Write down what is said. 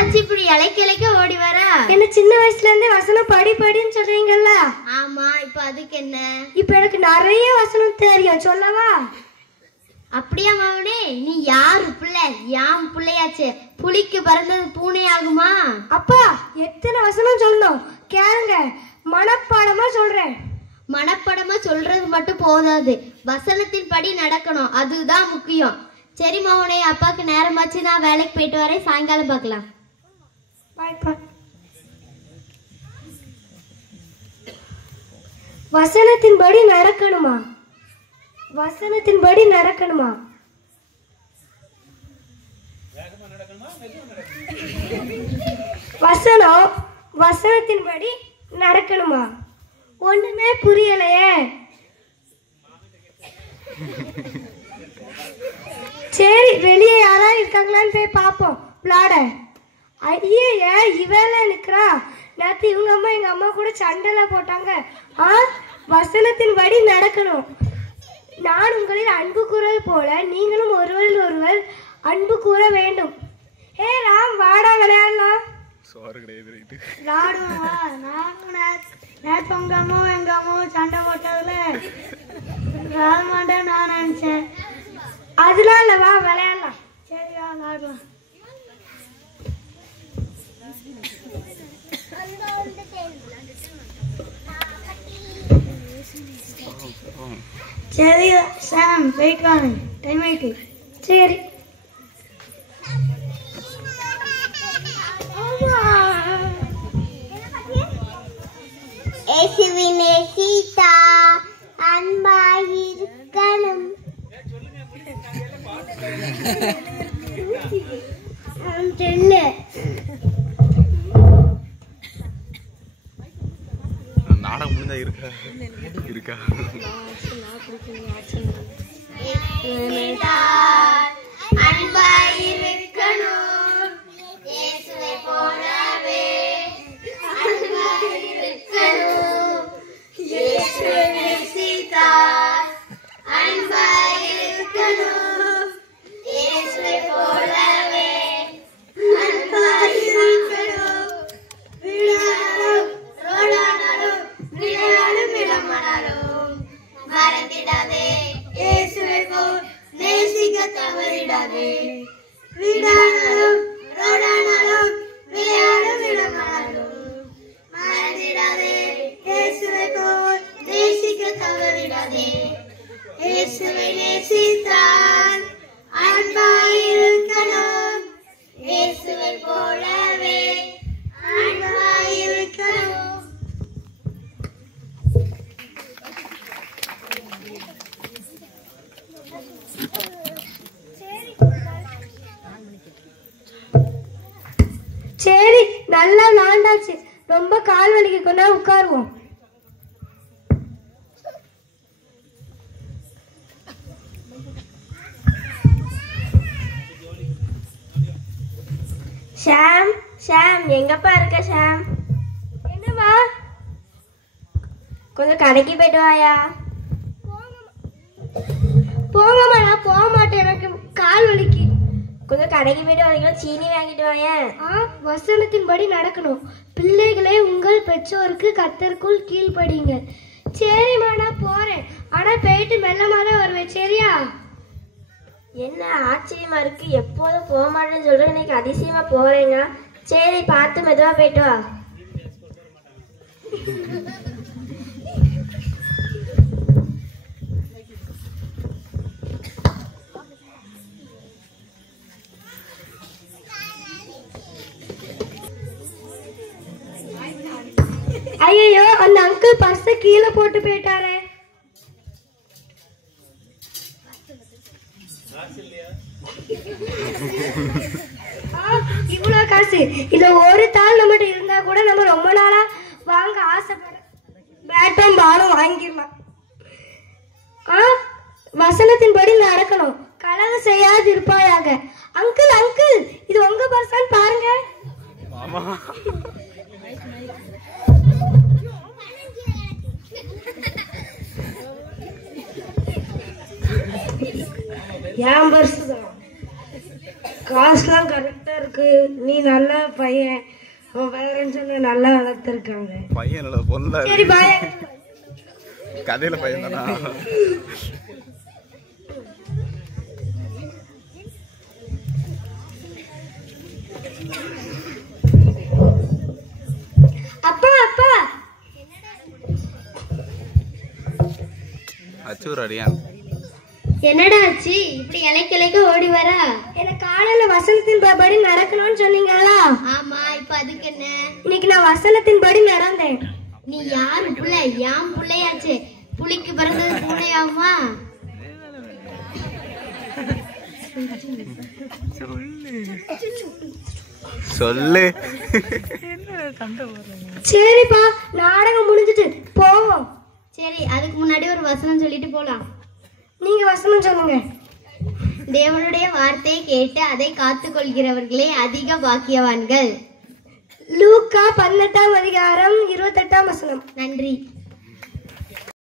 என்னாச்சு இப்படி இலைக்க ஓடி வர? என்ன சின்ன வயசுல இருந்தே வசனம் படின்னு சொல்றீங்கல்ல? ஆமா, இப்ப அதுக்கு என்ன? இப்ப எனக்கு நிறைய வசனம் தெரியும், சொல்லவா? அப்படியா மவனே? நீ யாரு பிள்ளை? யாம் பிள்ளையாச்சே. புலிக்கு பிறந்தது பூனை ஆகுமா? அப்பா எத்தனை வசனம் சொல்லணும் கேளுங்க, மனப்பாடமா சொல்றேன். மனப்படமா சொல்றது மட்டும் போதாது, வசனத்தின் படி நடக்கணும், அதுதான் முக்கியம். சரி மவனே, அப்பாக்கு நேரமாச்சு, நான் வேலைக்கு போயிட்டு வரேன், சாயங்காலம் பார்க்கலாம். பாய்ப்பா. வசனத்தின்படி நடக்கணுமா? வசனத்தின்படி நடக்கணுமா? வசனத்தின்படி நடக்கணுமா? ஒண்ணுமே புரியலையே. சரி, வெளியே யாராவது இருக்காங்களான்னு போய் பார்ப்போம். விளாட. ஐயே, இவெல்லாம் நிற்கிறா. நேற்று இவங்க அம்மா எங்க அம்மா கூட சண்டைல போட்டாங்க. வசனத்தின்படி நடக்கணும். நான் உங்களில் அன்பு கூறல் போல நீங்களும் ஒருவரில் ஒருவர் அன்பு கூற வேண்டும். ராம், வாடா விளையாடலாம். நேற்று உங்க அம்மாவும் எங்க அம்மாவும் சண்டை போட்டதுல மாட்டேன் நான் நினைச்சேன். அதெல்லாம் இல்ல, வா விளையாடலாம். சரியா, விளையாடலாம். சரி சாம், வெயிட் வாங்க, டைம் ஆயிட்டு. சரி ஏசுவினே சீதா அன்பாயிருக்கணும். சொல்லு. நாடகம் முடிஞ்சா இருக்கா அன்பாயிருக்கணும், இயேசுவை போலவே அன்பாயிருக்கணும். இயேசுவை நேசித்தார் அன்பாயிருக்கணும், இயேசுவை போலவே அன்பாயிருக்கணும். விளையாடும் ரோடானாலும் விளையாடும் இடமானாலும் மறந்திடாதே, இயேசுவை போல் நேசிக்க தவறிடாதே. விளையாடும் ரோடானாலும் விளையாடும் இடமானாலும் மறந்திடாதே, இயேசுவை போல் நேசிக்க தவறிடாதே. இயேசுவை நேசித்தால் அன்பாயிருக்கணும், இயேசுவை போலவே அன்பாயிருக்கணும். சரி, நல்லா விளாண்டாச்சு. ரொம்ப கால் வலிக்க கொண்டா, உட்காருவோம். ஷாம், ஷாம், எங்கப்பா இருக்க ஷாம்? என்னம்மா? கொஞ்சம் கடைக்கு போயிட்டு வாயா. போங்கம்மா, நான் போக மாட்டேன், எனக்கு கால் வலிக்கு. கொஞ்சம் கடைக்கு போயிட்டு வரீங்களா, சீனி வாங்கிட்டு வாயேன். வசனத்தின்படி நடக்கணும். பிள்ளைகளே, உங்கள் பெற்றோருக்கு கர்த்தருக்குள் கீழ்ப்படிங்க. சரிம்மா, நான் போறேன். ஆனா போயிட்டு மெல்லமாதான் வருவேன், சரியா? என்ன ஆச்சரியமா இருக்கு, எப்போதும் போக மாட்டேன்னு சொல்றேன், இன்னைக்கு அதிசயமா போறேங்க. சரி, பார்த்து மெதுவா போயிட்டு வா. ஐயோ, அந்த அங்கிள் பர்ஸ கீழே போட்டு போயிட்டாரே. இவ்வளவு காசு, இதுல ஒரு தாள் நம்மகிட்ட இருந்தா கூட நம்ம ரொம்ப நாளா வாங்க ஆசைப்படுற பேட்டும் பாலும் வாங்கிடலாம். வசனத்தின்படி நடக்கணும். களவு செய்யாது இருப்பாயாக. அங்கிள், அங்கிள், இது உங்க பர்ஸான்னு பாருங்க. என் பர்ஸ் தான், காசுலாம் கரெக்டா இருக்கு. நீ நல்ல பையன், உன் பேரண்ட்ஸ் நல்லா வளர்த்துருக்காங்க. பையன் இல்ல பொண்ணு. சரி பாய். கதையில பையன் தானா? அப்பா அப்பா அச்சூர் அடியான். என்னடா ஆச்சு இப்படி இலைக்கிளைக்க ஓடி வர? எனக்கு காலையில வசனத்தின் படி நடக்கணும்னு சொன்னீங்களா? ஆமா, இப்ப அதுக்கு என்ன? இன்னைக்கு நான் வசனத்தின் படி நடந்தேன். நீ யாரு புள்ள? யாம் புள்ளையாச்சு. புலிக்கு பிறந்தது பூனையாமா? சொல்லு. சரிப்பா, நாடகம் முடிஞ்சிட்டு போவோம். சரி, அதுக்கு முன்னாடி ஒரு வசனம் சொல்லிட்டு போலாம். நீங்க வசனம் சொல்லுங்க. தேவனுடைய வார்த்தையை கேட்டு அதை காத்துக் கொள்கிறவர்களே அதிக பாக்கியவான்கள். லூக்கா 18 அதிகாரம் 28 வசனம். நன்றி.